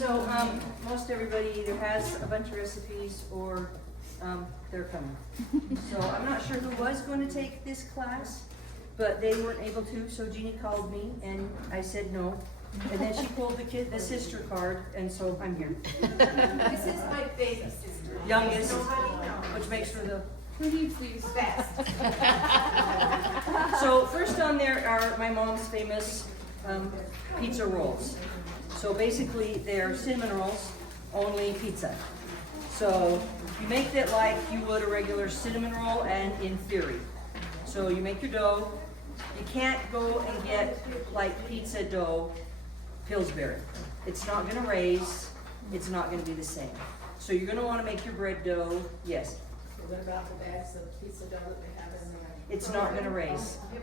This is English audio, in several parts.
So, most everybody either has a bunch of recipes or, they're coming. So I'm not sure who was going to take this class, but they weren't able to, so Jeannie called me and I said no. And then she pulled the sister card, and so I'm here. This is my baby sister. Youngest, Nobody knows. which makes for the, Who needs these best? so first on there are my mom's famous, pizza rolls. So basically they're cinnamon rolls, only pizza. So you make it like you would a regular cinnamon roll and in theory. So you make your dough. You can't go and get like pizza dough Pillsbury. It's not gonna raise, it's not gonna be the same. So you're gonna wanna make your bread dough, yes. What about the bags of pizza dough that we have in there? It's not gonna raise. It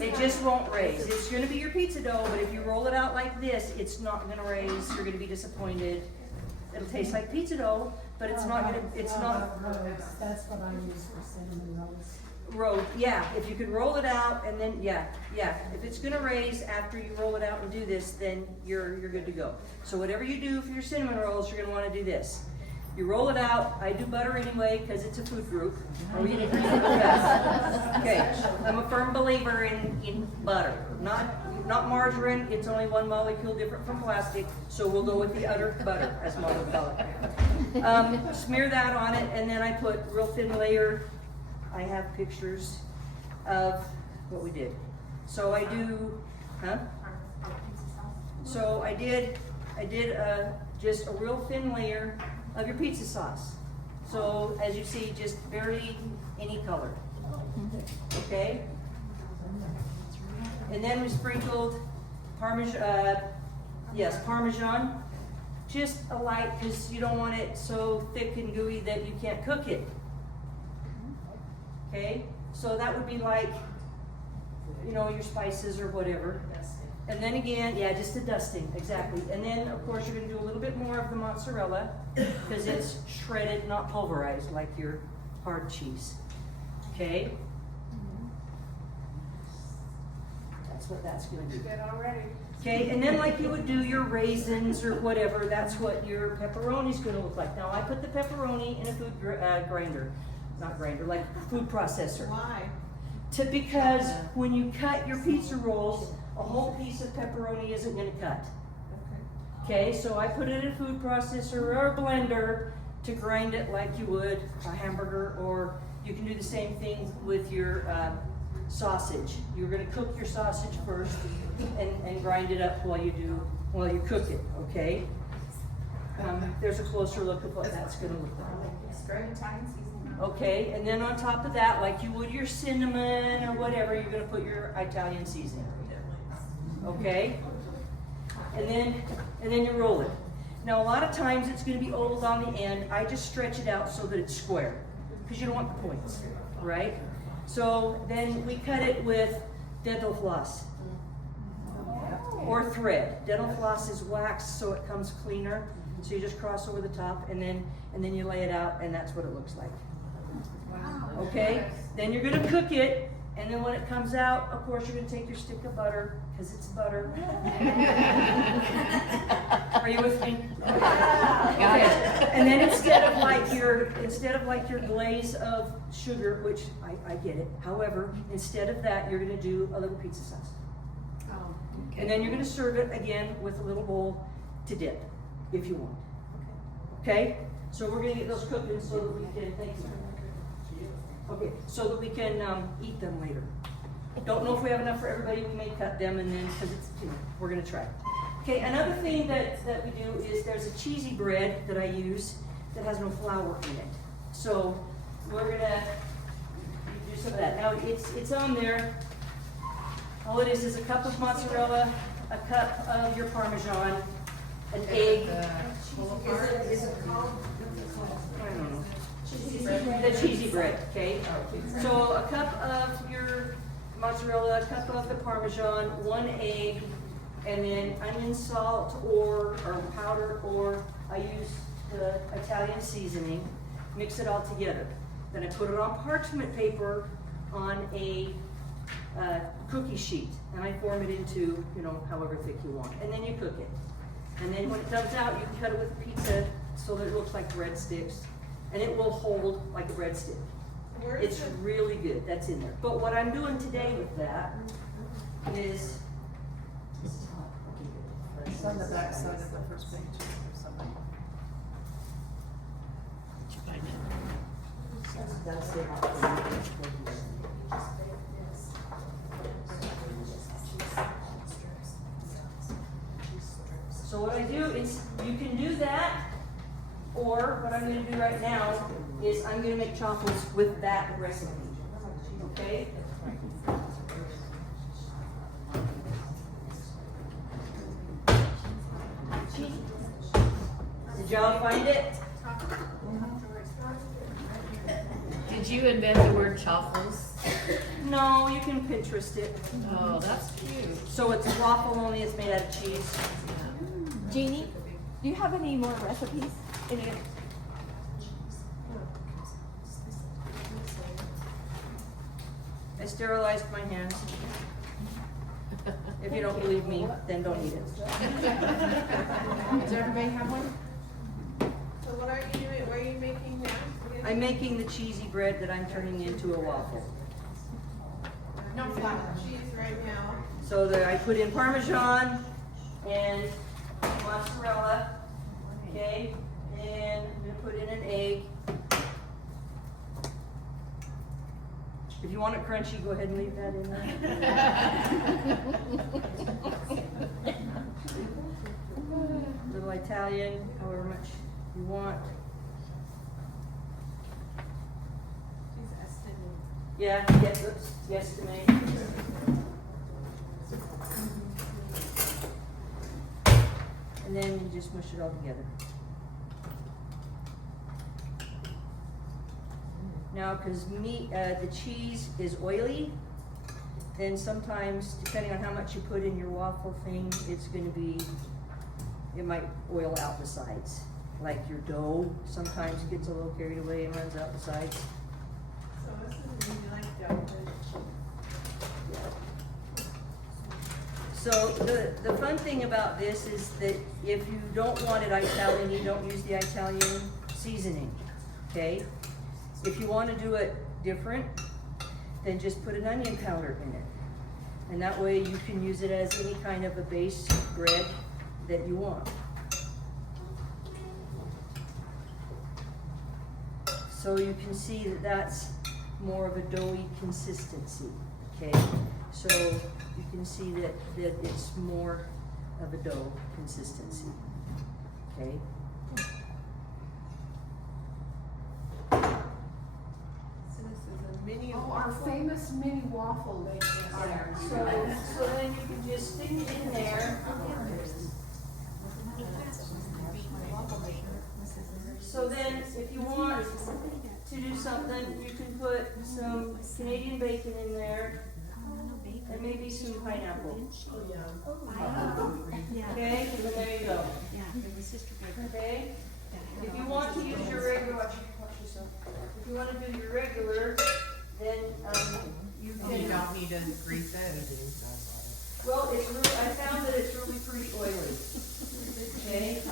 It just won't raise. It's gonna be your pizza dough, but if you roll it out like this, it's not gonna raise, you're gonna be disappointed. It'll taste like pizza dough, but it's not gonna, it's not, That's what I use for cinnamon rolls. yeah, if you can roll it out and then, yeah. If it's gonna raise after you roll it out and do this, then you're good to go. So whatever you do for your cinnamon rolls, you're gonna wanna do this. You roll it out, I do butter anyway, cause it's a food group. Okay, I'm a firm believer in butter, not margarine, it's only one molecule different from plastic, so we'll go with the other butter, as Mom would call it. Smear that on it, and then I put real thin layer. I have pictures of what we did. So I do, So I did just a real thin layer of your pizza sauce. So as you see, just barely any color. Okay? And then we sprinkled Parmesan, Parmesan, just a light, because you don't want it so thick and gooey that you can't cook it. Okay, so that would be like, your spices or whatever. And then again, yeah, just a dusting, exactly. And then, of course, you're gonna do a little bit more of the mozzarella, because it's shredded, not pulverized like your hard cheese. Okay? That's what that's gonna do. Good already. Okay, and then like you would do your raisins or whatever, that's what your pepperoni's gonna look like. Now, I put the pepperoni in a food food processor. Why? Because when you cut your pizza rolls, a whole piece of pepperoni isn't gonna cut. Okay, so I put it in a food processor or a blender to grind it like you would a hamburger, or you can do the same thing with your sausage. You're gonna cook your sausage first and grind it up while you cook it, okay? There's a closer look of what that's gonna look like. Straight Italian seasoning. Okay, and then on top of that, like you would your cinnamon or whatever, you're gonna put your Italian seasoning. Okay? And then you roll it. Now a lot of times it's gonna be old on the end. I just stretch it out so that it's square, because you don't want the points, right? So then we cut it with dental floss or thread. Dental floss is wax, so it comes cleaner. So you just cross over the top, and then you lay it out, and that's what it looks like. Okay? Then you're gonna cook it, and then when it comes out, of course, you're gonna take your stick of butter, because it's butter. Are you with me? Okay. And then instead of like your glaze of sugar, which I get it. However, instead of that, you're gonna do a little pizza sauce. Oh. And then you're gonna serve it again with a little bowl to dip, if you want. Okay? So we're gonna get those cooking so that we can, thank you. Okay, so that we can eat them later. Don't know if we have enough for everybody, we may cut them and then, because it's, we're gonna try. Okay, another thing that we do is there's a cheesy bread that I use that has no flour in it. So we're gonna do some of that. Now it's on there. All it is a cup of mozzarella, a cup of your Parmesan, an egg. Is it called? I don't know. The cheesy bread, okay? So a cup of your mozzarella, a cup of the Parmesan, 1 egg, and then onion salt or powder, or I use the Italian seasoning. Mix it all together. Then I put it on parchment paper on a cookie sheet, and I form it into, however thick you want, and then you cook it. And then when it comes out, you can cut it with a pizza so that it looks like breadsticks. And it will hold like a breadstick. Where's It's the, really good, that's in there. But what I'm doing today with that is. it's on the back side of the first page or something. That's it. So what I do is, you can do that, or what I'm gonna do right now is I'm gonna make chocolates with that recipe, okay? Did y'all find it? Did you invent the word chaffles? No, you can Pinterest it. Oh, that's cute. So it's waffle, only it's made out of cheese. Jeannie, do you have any more recipes in it? I sterilized my hands. If you don't believe me, then don't eat it. Does everybody have one? So what are you doing, what are you making now? I'm making the cheesy bread that I'm turning into a waffle. No flour. Cheese right now. So that I put in Parmesan and mozzarella, okay? And I'm gonna put in an egg. If you want it crunchy, go ahead and leave that in there. Little Italian, however much you want. Yeah, yes, oops, yes to me. And then you just mush it all together. Now, because the cheese is oily, then sometimes, depending on how much you put in your waffle thing, it's gonna be, it might oil out the sides. Like your dough sometimes gets a little carried away and runs out the sides. So this is really like dough. So the fun thing about this is that if you don't want it Italian, you don't use the Italian seasoning, okay? If you want to do it different, then just put an onion powder in it. And that way you can use it as any kind of a base bread that you want. So you can see that that's more of a doughy consistency, okay? So you can see that it's more of a dough consistency, okay? So this is a mini Oh, our waffle. famous mini waffle. So then you can just stick it in there. So then, if you want to do something, you can put some Canadian bacon in there, and maybe some pineapple. Okay, so there you go. Okay? If you want to use your regular, watch yourself. If you want to do your regular, then you You can. don't need to grease it. Well, I found that it's really pretty oily. Okay?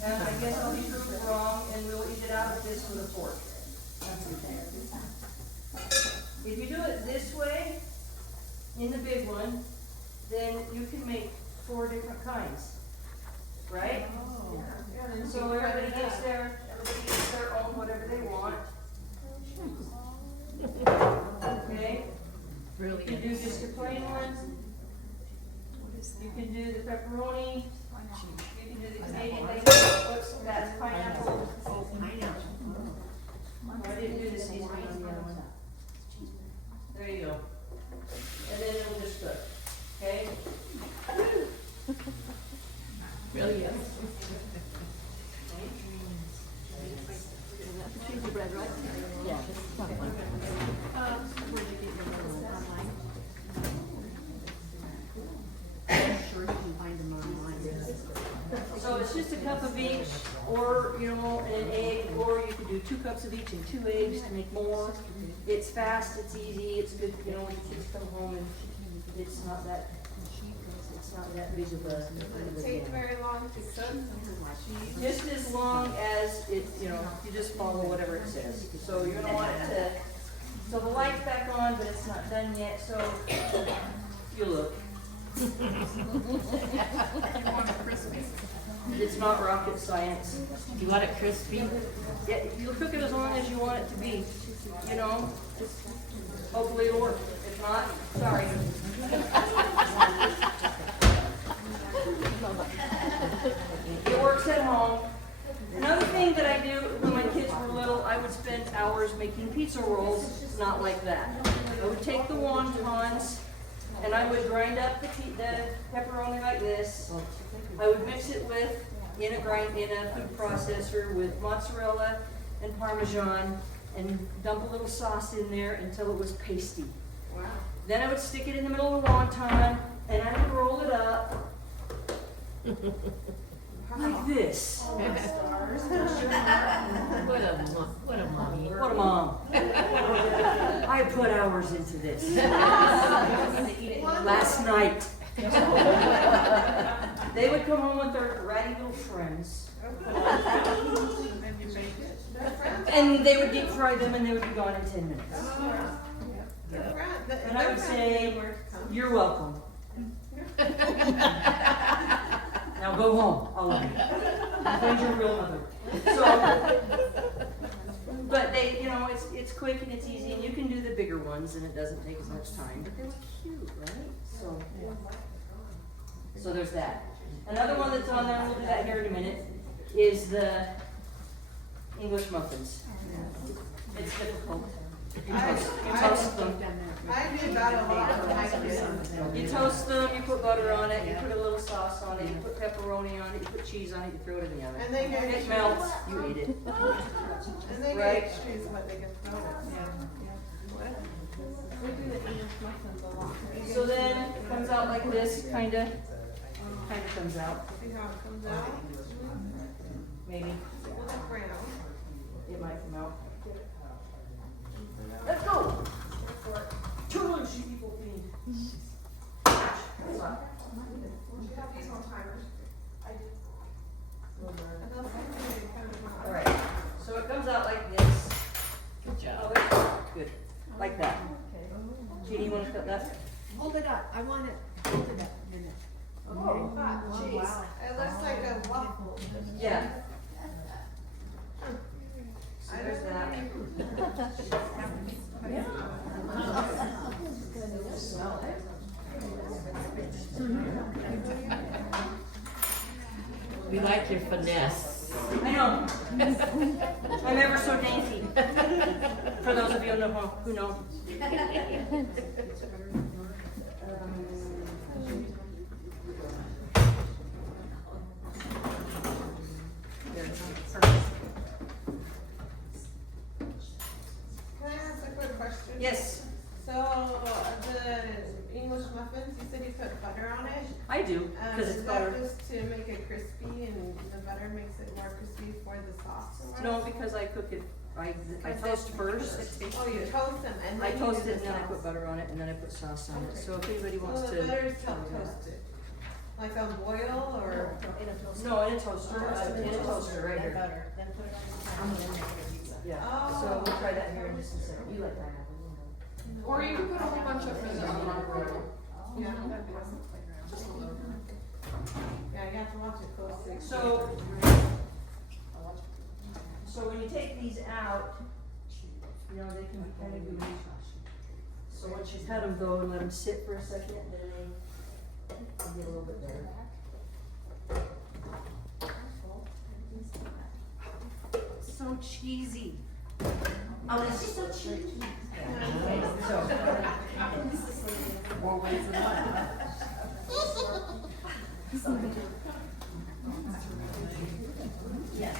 And I guess I'll be proven wrong, and we'll eat it out of this with a fork. If you do it this way, in the big one, then you can make 4 different kinds, right? So everybody gets their own, whatever they want. Okay? Really You can do just a plain one. You can do the pepperoni. You can do the Canadian bacon. What's that? Pineapple. Oh, pineapple. I didn't do the seasoning on the other one. There you go. And then it'll just cook. Okay? Really is. Cheesy bread, right? Yeah. Sure you can find them online. So it's just a cup of each, or, an egg, or you could do 2 cups of each and 2 eggs to make more. It's fast, it's easy, it's good, when the kids come home and it's not that big of a Take thing. very long to cook. Just as long as it, you know, you just follow whatever it says. So you're gonna want it to, so the light's back on, but it's not done yet, so you look. It's not rocket science. You want it crispy? Yeah, you cook it as long as you want it to be, you know, just hopefully it'll work. If not, sorry. It works at home. Another thing that I do when my kids were little, I would spend hours making pizza rolls, not like that. I would take the wontons and I would grind up the pepperoni like this. I would mix it with, in a food processor with mozzarella and Parmesan and dump a little sauce in there until it was pasty. Wow. Then I would stick it in the middle of the wonton and I would roll it up like this. What a mommy. What a mom. I put hours into this. Last night. They would come home with their ratty little friends. And they would deep fry them and they would be gone in 10 minutes. And I would say, you're welcome. Now go home, all of you. Find your real mother. So, but they, you know, it's quick and it's easy, and you can do the bigger ones, and it doesn't take as much time. But they look cute, right? So there's that. Another one that's on there, and we'll do that here in a minute, is the English muffins. It's difficult. You toast them. I do that a lot when I do something. You toast them, you put butter on it, you put a little sauce on it, you put pepperoni on it, you put cheese on it, you throw it in the oven. And they get It melts, you eat it. And they Right. get choose what they can throw it. We do the English muffins a lot. So then it comes out like this, kinda comes out, See how it comes out? maybe. With the brown. It might come out. Let's go! Toodaloo, you people fiend. Alright, so it comes out like this. Good job. Good, like that. Jeannie, you wanna cut that? Hold it up, I want it, hold it up a minute. Oh, jeez. It looks like a waffle. Yeah. So there's that. Smell it. We like your finesse. I know. I'm ever so dainty. For those of you who know. Can I ask a quick question? Yes, So, the English muffins, you said you put butter on it? I do, because it's Is that butter. just to make it crispy and the butter makes it more crispy for the sauce or what? No, because I cook it, I toast first. Oh, you toast them and I then you toast do it the and then I put sauce. butter on it and then I put sauce on it. So if anybody wants So to. the butter is toasted? Like on boil or? No, in a toaster, right here. Yeah, Oh. so we'll try that here in just a second. You like that? Or you can put a whole bunch of fizz on our grill. Yeah. Just a little. Yeah, you have to watch it closely. So when you take these out, you know, they can be kind of gooey. So once you cut them though and let them sit for a second, then they get a little bit better. So cheesy. Oh, this is so cheesy. So. More ways than one. Yes.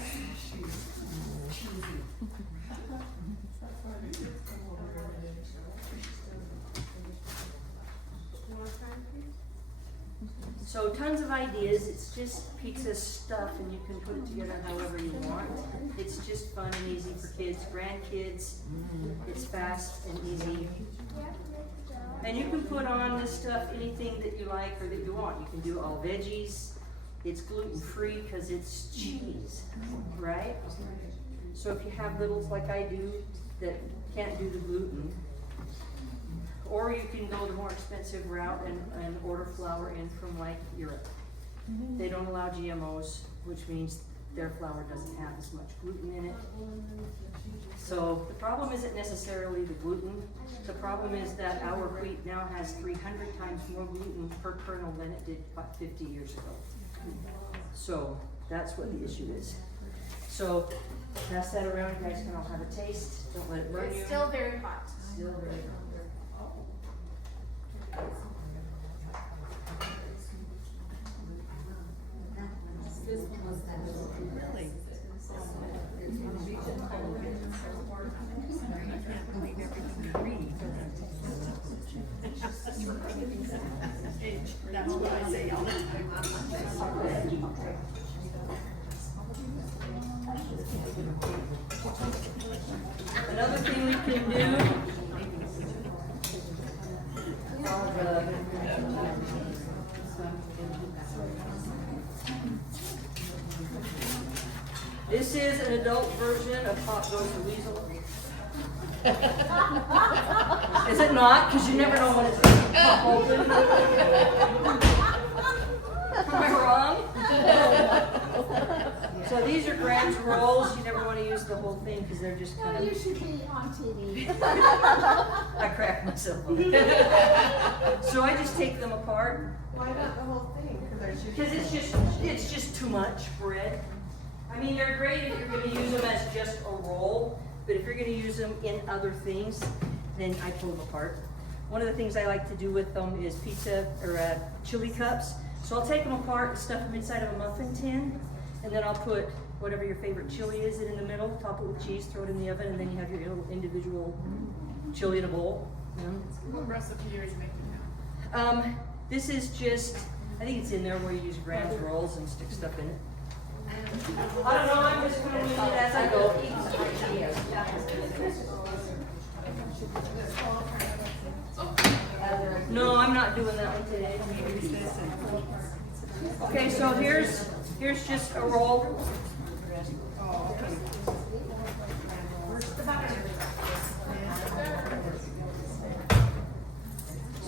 So tons of ideas, it's just pizza stuff and you can put it together however you want. It's just fun and easy for kids, grandkids, it's fast and easy. And you can put on this stuff anything that you like or that you want. You can do all veggies. It's gluten-free because it's cheese, right? So if you have littles like I do that can't do the gluten, or you can go the more expensive route and order flour in from like Europe. They don't allow GMOs, which means their flour doesn't have as much gluten in it. So the problem isn't necessarily the gluten. The problem is that our wheat now has 300 times more gluten per kernel than it did about 50 years ago. So that's what the issue is. So pass that around, you guys can all have a taste. Don't let it burn you. It's still very hot. Still very hot. That's what I say all the time. Another thing we can do. This is an adult version of Pop Goes the Weasel. Is it not? Because you never know when it's going to pop open. Am I wrong? So these are Graham's rolls. You never want to use the whole thing because they're just kind You of. should be on TV. I crack myself up. So I just take them apart Why not the whole thing? because it's just too much bread. I mean, they're great if you're going to use them as just a roll, but if you're going to use them in other things, then I pull them apart. One of the things I like to do with them is pizza or chili cups. So I'll take them apart and stuff them inside of a muffin tin, and then I'll put whatever your favorite chili is in the middle, top it with cheese, throw it in the oven, and then you have your little individual chili in a bowl. What recipe are you making now? This is just, I think it's in there where you use Graham's rolls and stick stuff in it. I don't know, I'm just gonna use it as I go. No, I'm not doing that one today. Okay, so here's just a roll.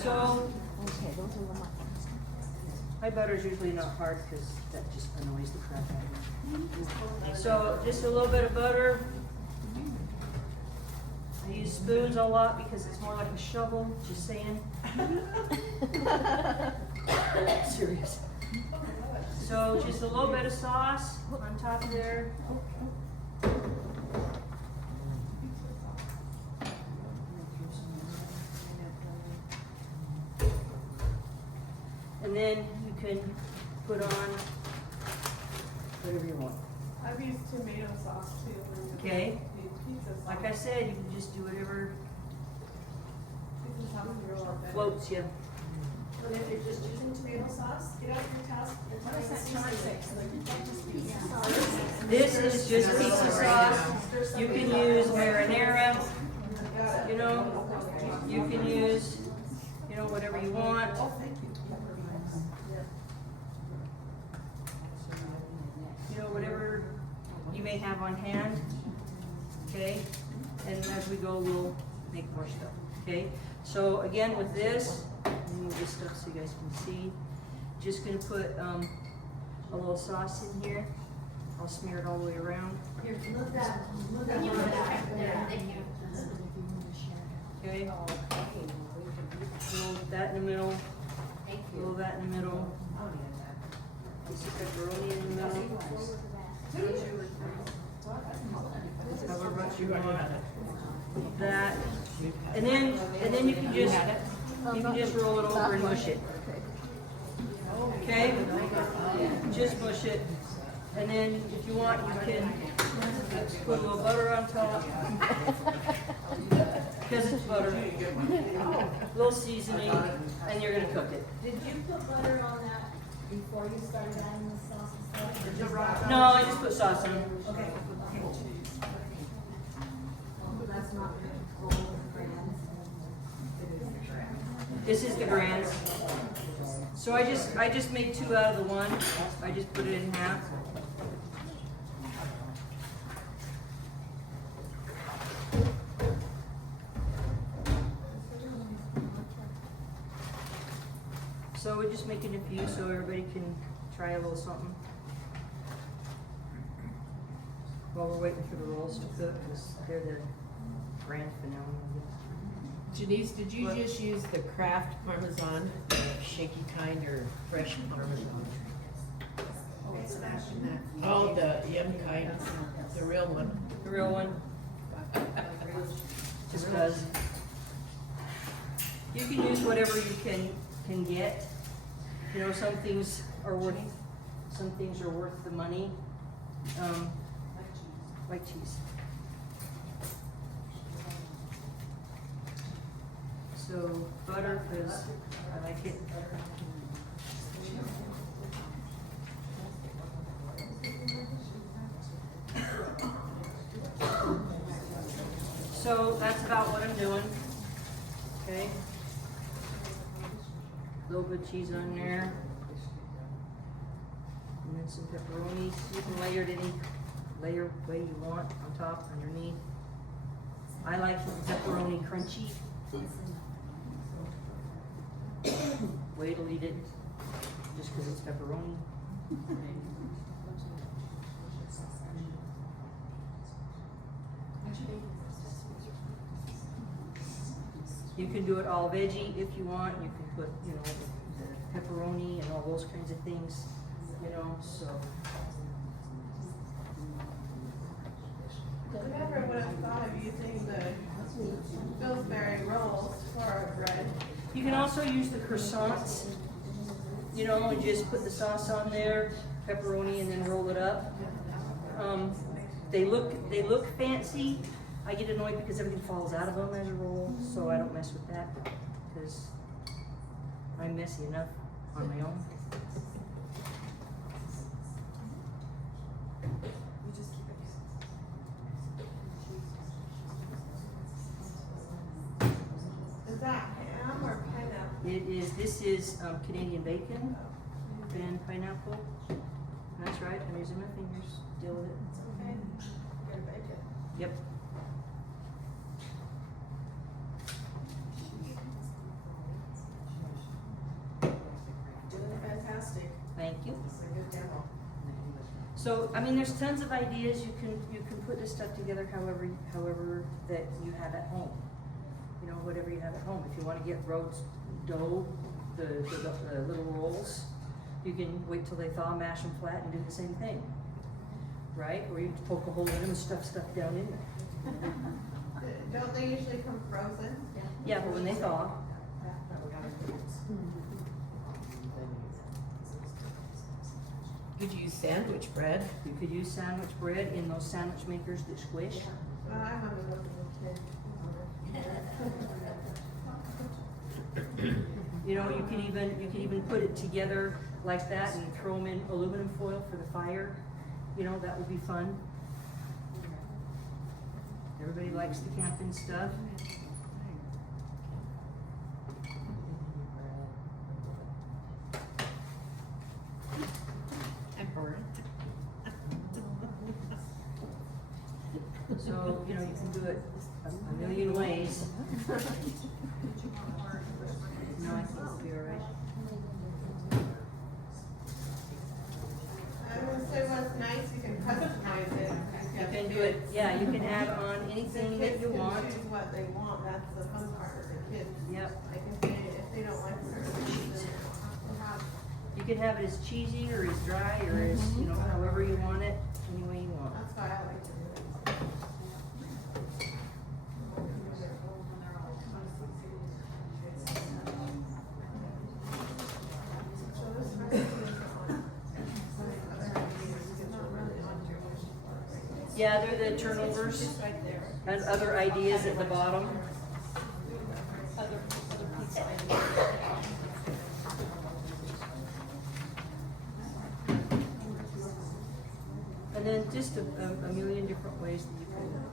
So, my butter's usually not hard because that just annoys the crap out of me. So, just a little bit of butter. I use spoons a lot because it's more like a shovel, just saying. Serious. So, just a little bit of sauce on top of there. And then you can put on whatever you want. I've used tomato sauce too. Okay. Pizza sauce. Like I said, you can just do whatever Pizza sauce is real better. floats you. And if you're just using tomato sauce, get out your task. What is that This is just pizza sauce. You can use marinara. You know, you can use, whatever you want. Whatever you may have on hand. Okay? And as we go, we'll make more stuff. Okay? So again, with this, let me move this stuff so you guys can see. Just gonna put a little sauce in here. I'll smear it all the way around. Here, look that. Okay? A little of that in the middle. A little of that in the middle. Piece of pepperoni in the middle. However much you want. That. And then you can just roll it over and mush it. Okay? Just mush it. And then if you want, you can put a little butter on top. Because it's butter. A little seasoning, and you're gonna cook it. Did you put butter on that before you started adding the sauce and stuff? No, I just put sauce on it. Okay. That's not This is the grands. So I just made 2 out of the 1. I just put it in half. So we're just making a few so everybody can try a little something. While we're waiting for the rolls to cook, because they're the grand finale. Janese, did you What? just use the Kraft Parmesan, the shaky kind or fresh Parmesan? Oh, the yum kind, the real one. The real one. Just because. You can use whatever you can get. You know, some things are worth the money. Like cheese. So butter, because I like it. So that's about what I'm doing. Okay. A little bit of cheese on there. And then some pepperonis. You can layer it any layer way you want, on top, underneath. I like pepperoni crunchy. Wait till eat it, just because it's pepperoni. You can do it all veggie if you want. You can put, you know, the pepperoni and all those kinds of things, you know, so. I never would have thought of using the Pillsbury rolls for our bread. You can also use the croissants, you know, and just put the sauce on there, pepperoni, and then roll it up. They look fancy. I get annoyed because everything falls out of them as a roll, so I don't mess with that because I'm messy enough on my own. Is that ham or pineapple? This is Canadian bacon and pineapple. That's right, I'm using my fingers, deal with it. Okay. Gotta bake it. Yep. Doing fantastic. Thank you. It's a good demo. So, I mean, there's tons of ideas. You can put this stuff together however that you have at home. You know, whatever you have at home. If you want to get roast dough, the little rolls, you can wait till they thaw, mash them flat, and do the same thing. Right? Or you can poke a hole in them and stuff down in there. Don't they usually come frozen? Yeah, but when they thaw, Could you use sandwich bread? you could use sandwich bread in those sandwich makers that squish. I remember those as a kid. You know, you can even put it together like that and throw them in aluminum foil for the fire. You know, that would be fun. Everybody likes the camping stuff. I'm burnt. So, you know, you can do it a million ways. No, I think it'll be all right. I would say what's nice, you can customize it. You can do it, yeah, you can add on anything that you want. Kids can choose what they want, that's the fun part of the kids. Yep. Like if they don't like certain cheese, then they'll have You can have it as cheesy or as dry or as, you know, however you want it, any way you want. That's why I like to do it. So this recipe is on. Not really on your wish list. Yeah, they're the turnovers Right there. and other ideas at the bottom. And then just a million different ways that you can.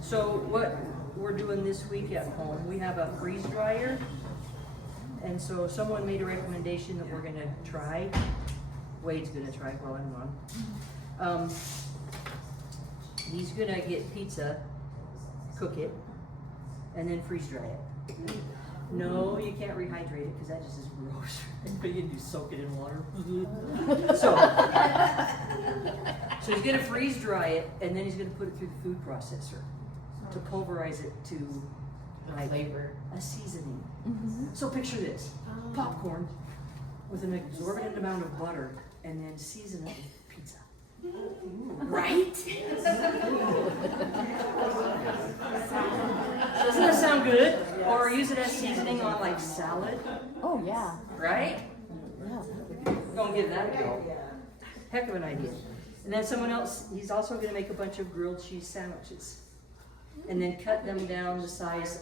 So what we're doing this week at home, we have a freeze dryer. And so someone made a recommendation that we're gonna try. Wade's gonna try while I'm gone. He's gonna get pizza, cook it, and then freeze dry it. No, you can't rehydrate it because that just is gross. But you can do soak it in water. So he's gonna freeze dry it and then he's gonna put it through the food processor to pulverize it to like Flavor. a seasoning. So picture this: popcorn with an exorbitant amount of butter and then season it with pizza. Right? Doesn't that sound good? Or use it as seasoning on like salad, Oh, yeah. right? Yeah. Don't give that a go. Heck of an idea. And then someone else, he's also gonna make a bunch of grilled cheese sandwiches. And then cut them down the size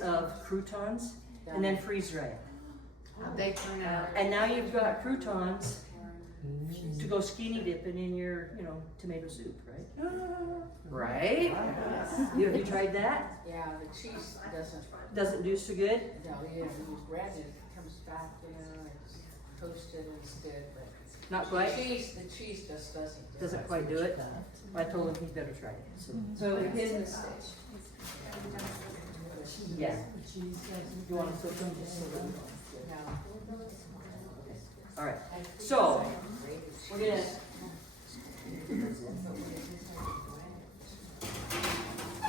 of croutons and then freeze dry it. How'd they turn out? And now you've got croutons to go skinny dipping in your, tomato soup, right? Right? Have you tried that? Yeah, the cheese Doesn't do so good? no, you use bread, it comes back, it's toasted and it's good, but Not the quite? cheese just doesn't do it. Doesn't quite do it? I told him he'd better try it, so. So his, Yeah. You want to flip them just so that? No. All right, so we're gonna.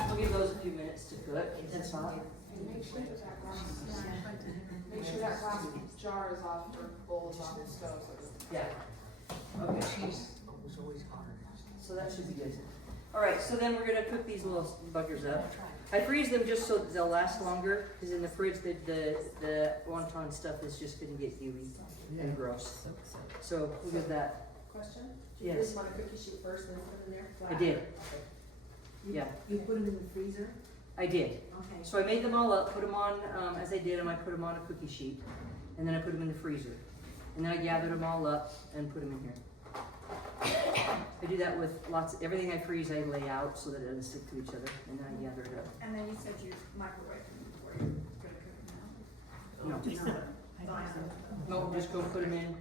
We'll give those a few minutes to cook. That's fine. Make sure that glass jar is off or bowl is off the stove. Yeah. Okay. Cheese was always hard. So that should be good. All right, so then we're gonna cook these little buggers up. I freeze them just so that they'll last longer, because in the fridge the wonton stuff is just gonna get gooey and gross. So we'll give that. Question? Do you Yes. just want a cookie sheet first, then put it in there? I did. Yeah, You put them in the freezer? I did. Okay. So I made them all up, put them on, as I did them, I put them on a cookie sheet, and then I put them in the freezer. And then I gathered them all up and put them in here. I do that with everything I freeze I lay out so that it doesn't stick to each other, and then I gather it up. And then you said you microwave them before you're gonna cook them now? No. No, just go put them in,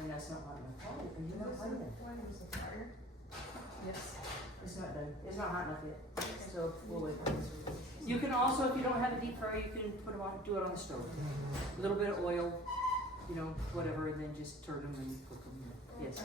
And that's not hot enough. Oh, and you're not hot enough. Yes. It's not done, it's not hot enough yet, so we'll wait. You can also, if you don't have a deep fryer, you can put them on, do it on the stove. A little bit of oil, whatever, and then just turn them and cook them. Yes.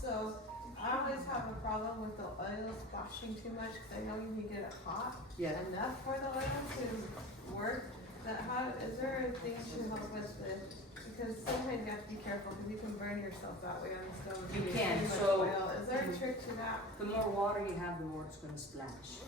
So, I always have a problem with the oil splashing too much, because I know you can get it hot Yeah. enough for the oil to work. But is there a thing to help us with, because sometimes you have to be careful, because you can burn yourself that way on the stove. if You use can, too much so- oil. Is there a trick to that? The more water you have, the more it's gonna splash,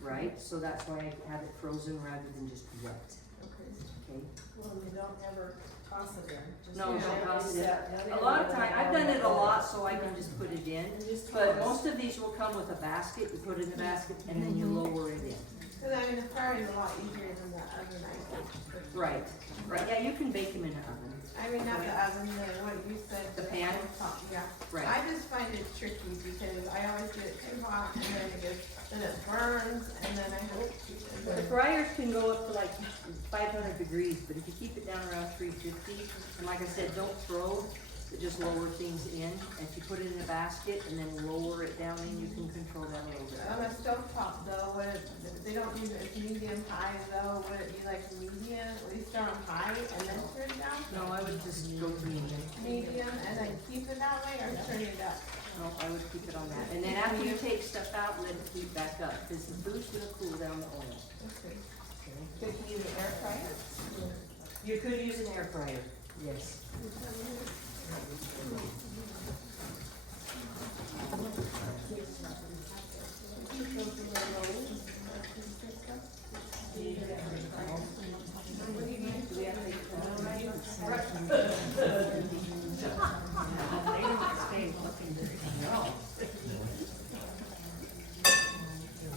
right? So that's why I have it frozen rather than just wet, Okay. okay? Well, you don't ever toss it in. Just No, leave don't it toss it. set. A lot of time, I've done it a lot, so I can just put it in, but most of these will come with a basket, you put it in the basket, and then you lower it in. Because the fryer is a lot easier than the oven, I think. Right, yeah, you can bake them in the oven, Not the oven, what you said. The pan? Yeah. right. I just find it tricky because I always get it too hot and then it burns and then I have The fryers can go up to like 500 degrees, but if you keep it down around 350, and like I said, don't throw, but just lower things in. And if you put it in a basket and then lower it down in, you can control that a little bit. on a stovetop though, they don't use it as medium high though, would it be like medium, at least start on high and then turn it down? No, I would just go medium. Medium and then keep it that way or turn it up? No, I would keep it on that. And then after you take stuff out, let it heat back up, because the food's gonna cool down the oil. Okay. Could you use an air fryer? You could use an air fryer, yes.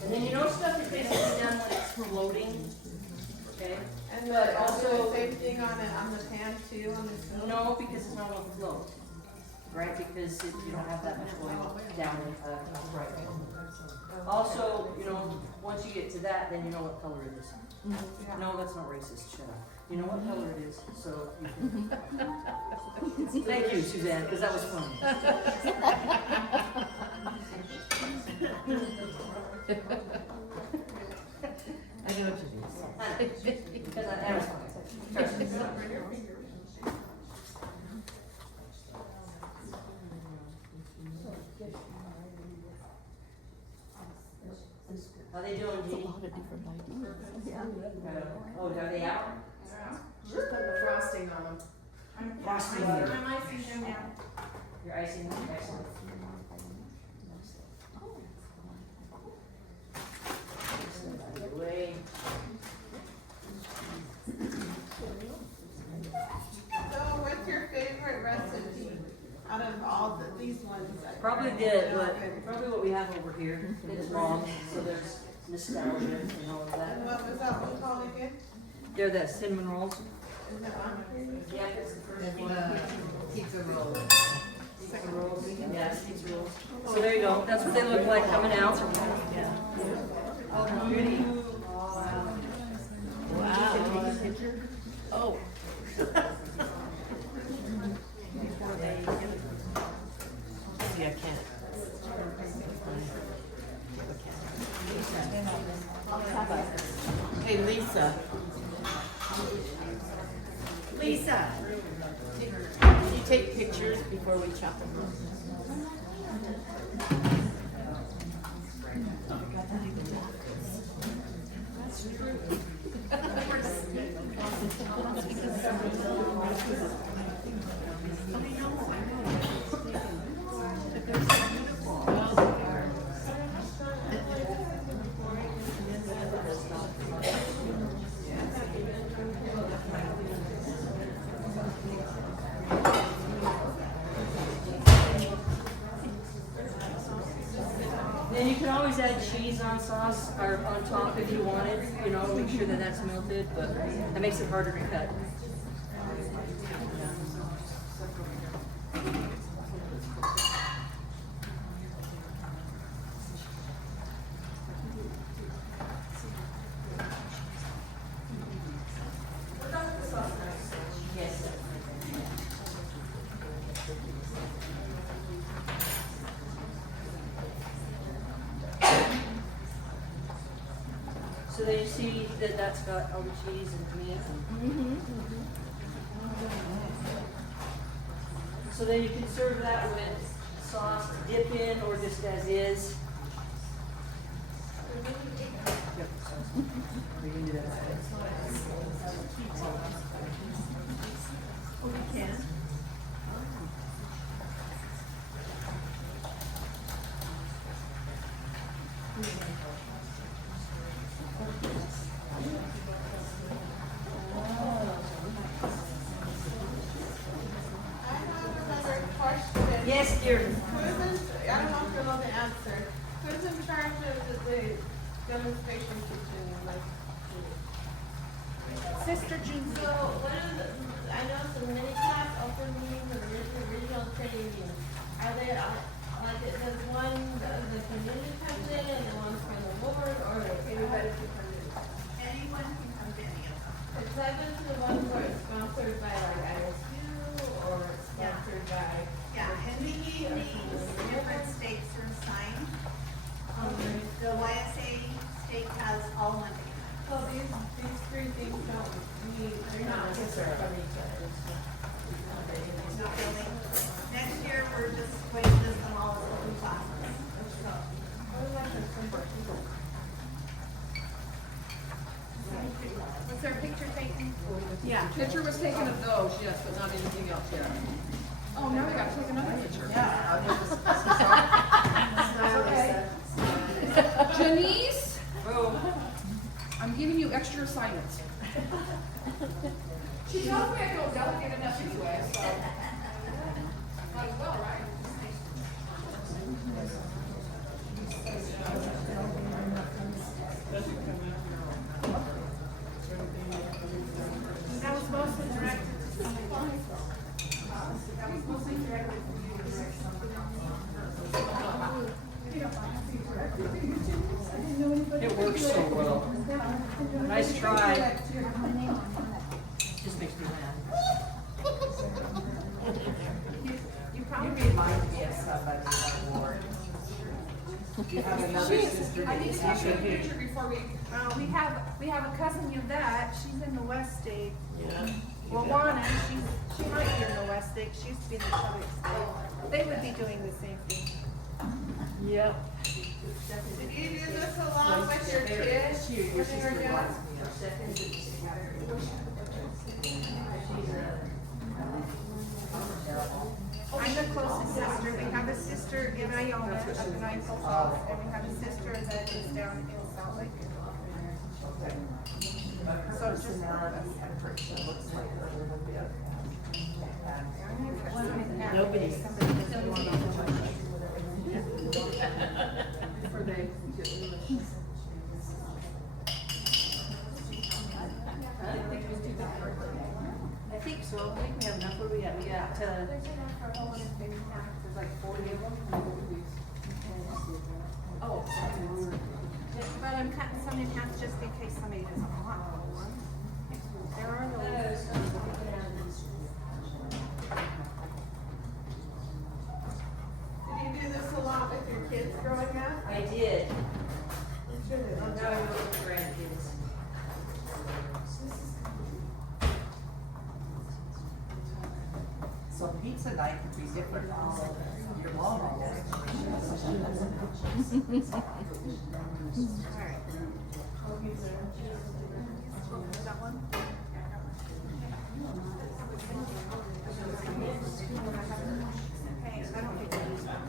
And then stuff is basically done when it's floating, okay? And But also same thing on the pan too, on the stove? No, because it's not gonna float, right? Because you don't have that much oil down in fryer. Also, once you get to that, then you know what color it is. No, that's not racist, shut up. You know what color it is, so you can. Thank you, Suzanne, because that was funny. I know what you mean. Because that was funny. Trust me. How they doing, It's a Jeannie? lot of different ideas. Oh, are they out? Just put the frosting on them. Frosting. I'm icing them now. You're icing them? Excellent. Way. So what's your favorite recipe out of all these ones? Probably probably what we have over here is wrong, so there's nostalgia and all of And that. what was that one called again? They're the cinnamon rolls. Is it on here? Yeah, it's the first And one. pizza roll. Pizza rolls, yes, pizza rolls. So there you go, that's what they look like coming out. Oh, pretty. Wow. Oh. See, I can't. Hey, Lisa. Lisa. Can you take pictures before we chop them up? Then you can always add cheese on sauce or on top if you wanted, you know, make sure that that's melted, but that makes it harder to cut. Yes. So then you see that that's got all the cheese and meat. So then you can serve that with sauce to dip in or just as is. Yep. We can do that. Oh, we can? I have another question. Yes, dear. Who's in, I don't know if you know the answer. Who's in charge of the demonstration kitchen? Like, Sister Jean. so what are the, I know some mini class, open meetings, and regional training. Are they, like, does one, the community comes in and the one from the board, or everybody can come in? Anyone can come to any of them. Because I've been to the ones where it's sponsored by like ISU or it's sponsored by. Yeah, in the evenings, different states are assigned. The YSA state has all Monday. So these three things don't need, they're not different from each other. Not really. Next year, we're just putting this on all as open classes. Was there a picture taken? Yeah. Picture was taken of those, yes, but not anything else yet. Oh, now we gotta take another picture. Janese, Oh, I'm giving you extra assignments. She tells me I don't delegate enough anyway, so. Might as well, right? That was mostly directed to someone. That was mostly directed it works. Nice try. Just makes me laugh. You probably. remind me of somebody on board. You have another sister I that need you to take a should picture before we have a cousin Yvette, she's in the West State. Yeah. Well, Juana, she might be in the West State, she used to be in the Southern State. They would be doing the same thing. Yep. Did you do this along with your kids when they were young? I'm the closest sister, we have a sister in Iona, up in Idaho Falls, and we have a sister that is down in Salt Lake. So it's just one of us. Nobody. Before they get English. I think so. I think we have enough. What do we have? We got, There's enough for all of them, there's like 40 of them. oh, But I'm cutting some in half just in case somebody doesn't want one. There are those. Did you do this a lot with your kids growing up? I did. Now I know the grandkids. So pizza night could be different from your long haul. Alright. That one? Hey, I don't think I use that.